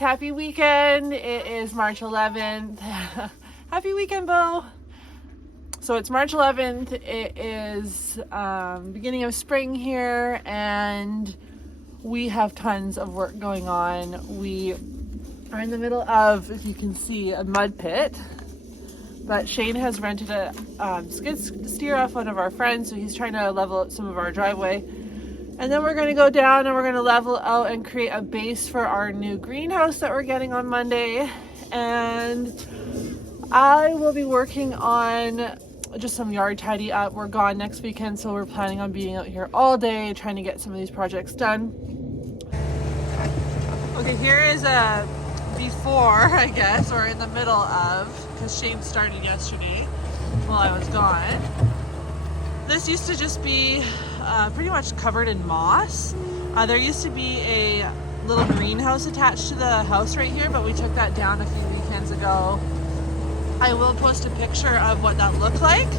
happy weekend. It is March 11th. Happy weekend, Bo. So it's March 11th. It is beginning of spring here, and we have tons of work going on. We are in the middle of, if you can see, a mud pit. But Shane has rented a skid steer off one of our friends, so he's trying to level out some of our driveway. And then we're going to go down and we're going to level out and create a base for our new greenhouse that we're getting on Monday. And I will be working on just some yard tidy up. We're gone next weekend, so we're planning on being out here all day trying to get some of these projects done. Okay, here is a before, I guess, or in the middle of, because Shane started yesterday while I was gone. This used to just be pretty much covered in moss. There used to be a little greenhouse attached to the house right here, but we took that down a few weekends ago. I will post a picture of what that looked like.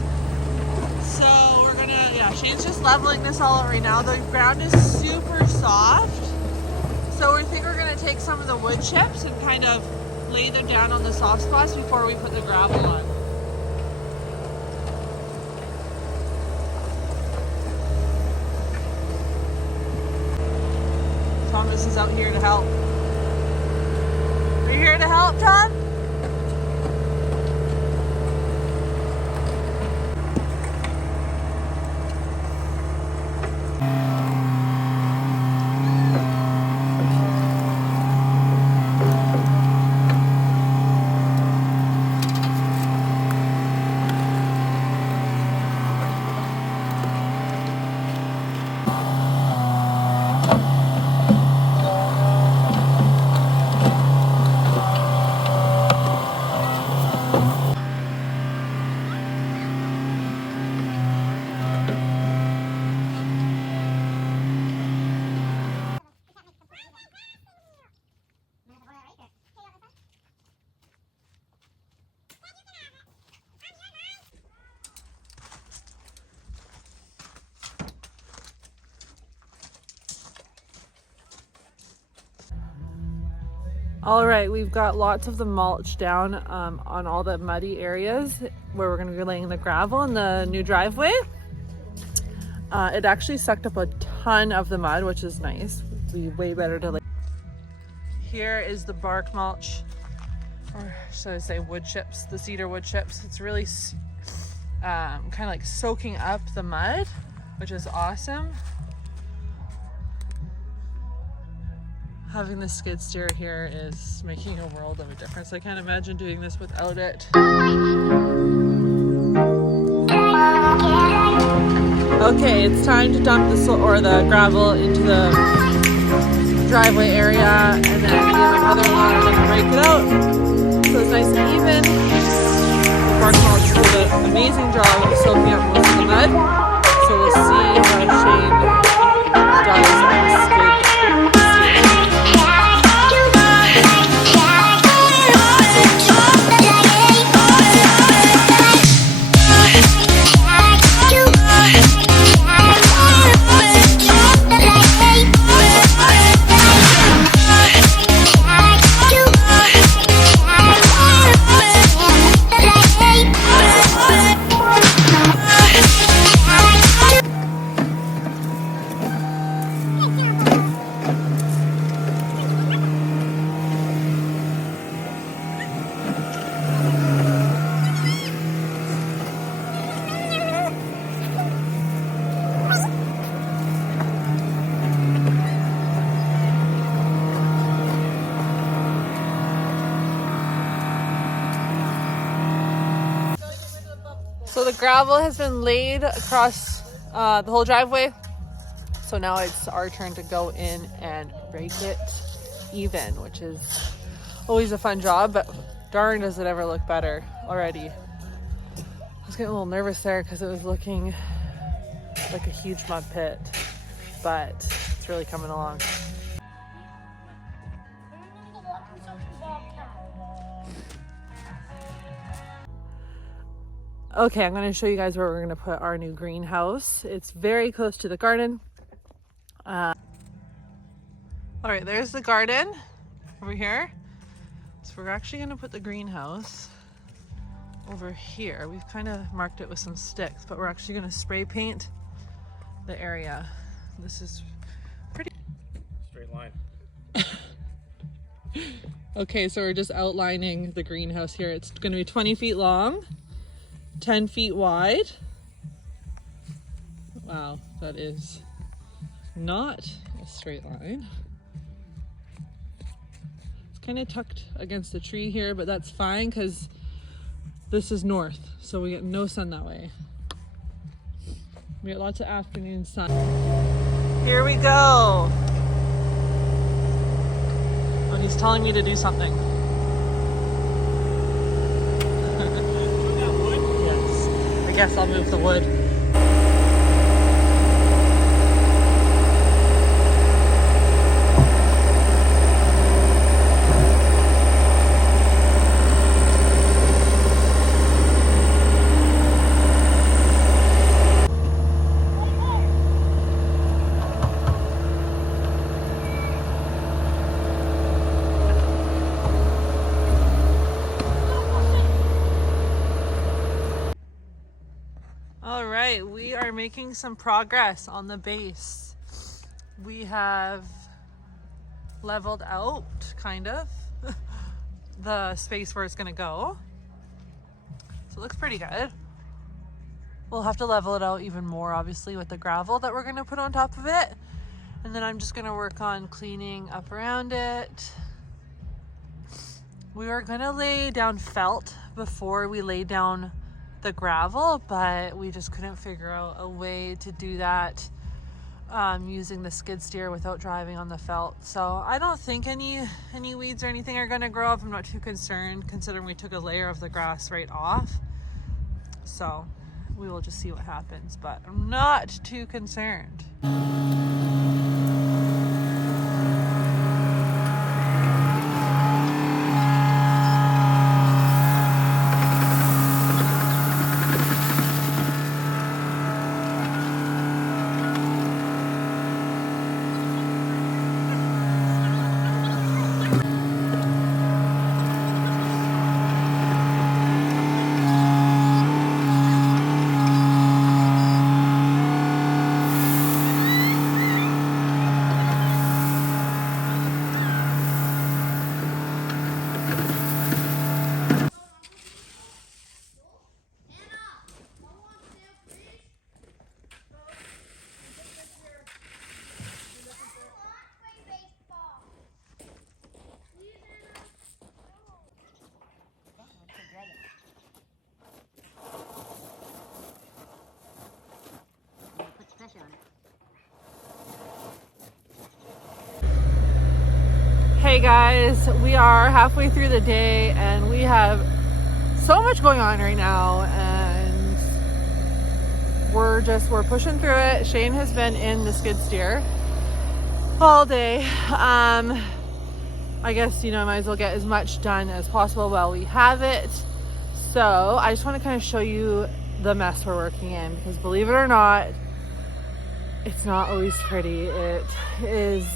So we're gonna, Shane's just leveling this all out right now. The ground is super soft. So we think we're gonna take some of the wood chips and kind of lay them down on the soft spots before we put the gravel on. Thomas is out here to help. Are you here to help, Tom? All right, we've got lots of the mulch down on all the muddy areas where we're gonna be laying the gravel in the new driveway. It actually sucked up a ton of the mud, which is nice. It'd be way better to lay. Here is the bark mulch, or should I say wood chips, the cedar wood chips. It's really kind of like soaking up the mud, which is awesome. Having the skid steer here is making a world of a difference. I can't imagine doing this without it. Okay, it's time to dump the gravel into the driveway area, and then me and my mother-in-law are gonna break it out so it's nice and even. The bark mulch did an amazing job of soaking up most of the mud, so we'll see how Shane does on the skid. So the gravel has been laid across the whole driveway. So now it's our turn to go in and break it even, which is always a fun job, but darn does it ever look better already. I was getting a little nervous there because it was looking like a huge mud pit, but it's really coming along. Okay, I'm going to show you guys where we're going to put our new greenhouse. It's very close to the garden. All right, there's the garden. over here. So we're actually gonna put the greenhouse over here. We've kind of marked it with some sticks, but we're actually gonna spray paint the area. This is pretty straight line. Okay, so we're just outlining the greenhouse here. It's gonna be 20 feet long, 10 feet wide. Wow, that is not a straight line. It's kind of tucked against the tree here, but that's fine because this is north, so we get no sun that way. We get lots of afternoon sun. Here we go. Oh, he's telling me to do something. Yes, I guess I'll move the wood. All right, we are making some progress on the base. We have leveled out, kind of, the space where it's gonna go. So it looks pretty good. We'll have to level it out even more, obviously, with the gravel that we're gonna put on top of it. And then I'm just gonna work on cleaning up around it. We were gonna lay down felt before we laid down the gravel, but we just couldn't figure out a way to do that using the skid steer without driving on the felt. So I don't think any weeds or anything are going to grow up. I'm not too concerned considering we took a layer of the grass right off. So we will just see what happens, but I'm not too concerned. Hey guys, we are halfway through the day and we have so much going on right now, and we're pushing through it. Shane has been in the skid steer all day. I guess, might as well get as much done as possible while we have it. So I just want to kind of show you the mess we're working in, because believe it or not, it's not always pretty. It is,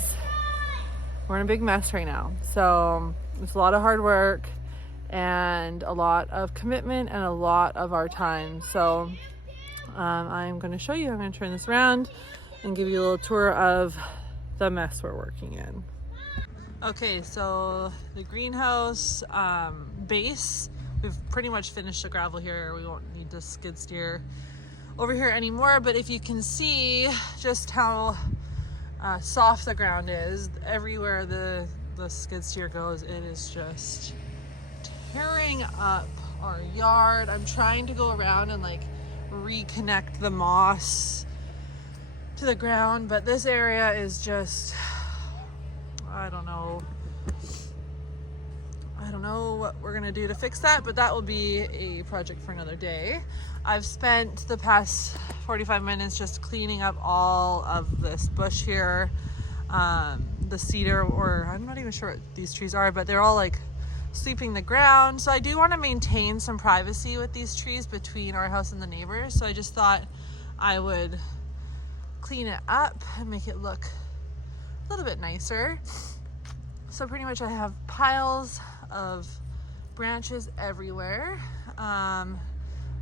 we're in a big mess right now. So it's a lot of hard work and a lot of commitment and a lot of our time. So I'm going to show you. I'm going to turn this around and give you a little tour of the mess we're working in. Okay, so the greenhouse base, we've pretty much finished the gravel here. We won't need to skid steer over here anymore, but if you can see just how soft the ground is, everywhere the skid steer goes, it is just tearing up our yard. I'm trying to go around and like reconnect the moss to the ground, but this area is just, I don't know what we're gonna do to fix that, but that will be a project for another day. I've spent the past 45 minutes just cleaning up all of this bush here, the cedar, or I'm not even sure what these trees are, but they're all like sweeping the ground. So I do want to maintain some privacy with these trees between our house and the neighbors. So I just thought I would clean it up and make it look a little bit nicer. So pretty much I have piles of branches everywhere. A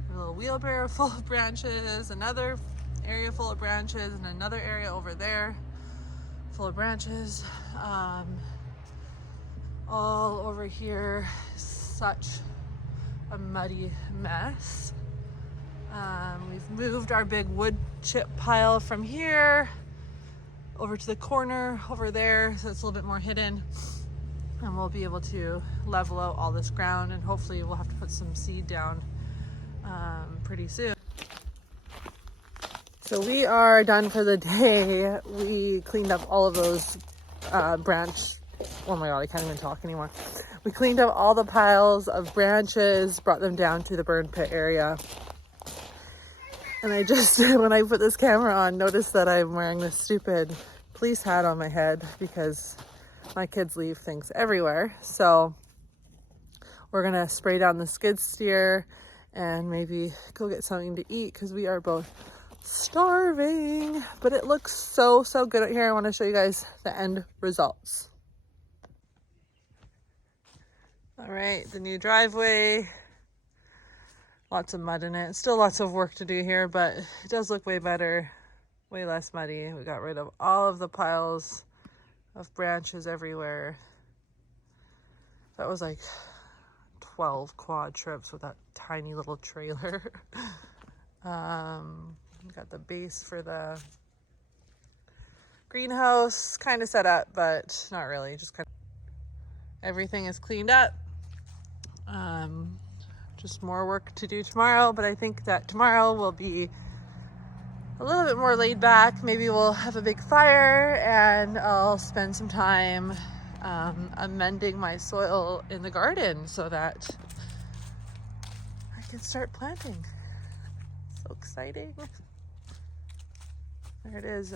little wheelbarrow full of branches, another area full of branches, and another area over there full of branches. All over here, such a muddy mess. We've moved our big wood chip pile from here over to the corner over there, so it's a little bit more hidden, and we'll be able to level out all this ground, and hopefully we'll have to put some seed down pretty soon. So we are done for the day. We cleaned up all of those oh my god, I can't even talk anymore. We cleaned up all the piles of branches, brought them down to the burn pit area. And I just, when I put this camera on, noticed that I'm wearing this stupid police hat on my head because my kids leave things everywhere. So we're gonna spray down the skid steer and maybe go get something to eat because we are both starving. But it looks so good out here. I want to show you guys the end results. All right, the new driveway. Lots of mud in it. Still lots of work to do here, but it does look way better, way less muddy. We got rid of all of the piles of branches everywhere. That was like 12 quad trips with that tiny little trailer. Got the base for the greenhouse kind of set up, but not really. Just kind of everything is cleaned up. Just more work to do tomorrow, but I think that tomorrow will be a little bit more laid back. Maybe we'll have a big fire and I'll spend some time amending my soil in the garden so that I can start planting. So exciting. There it is.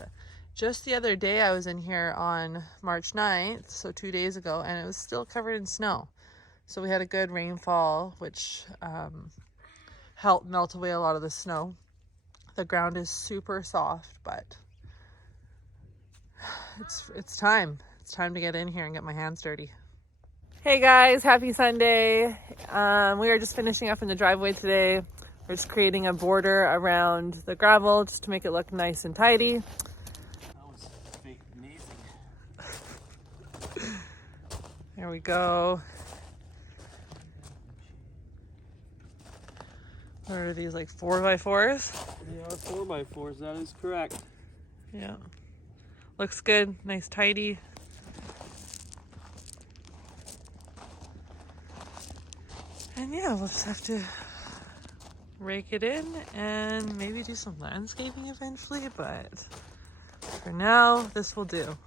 Just the other day I was in here on March 9th, so 2 days ago, and it was still covered in snow. So we had a good rainfall, which helped melt away a lot of the snow. The ground is super soft, but it's time. It's time to get in here and get my hands dirty. Hey guys, happy Sunday. We are just finishing up in the driveway today. We're just creating a border around the gravel just to make it look nice and tidy. That was fake amazing. There we go. What are these, like 4x4s? They are 4x4s, that is correct. Yeah. Looks good, nice tidy. And yeah, we'll just have to rake it in and maybe do some landscaping eventually, but for now, this will do.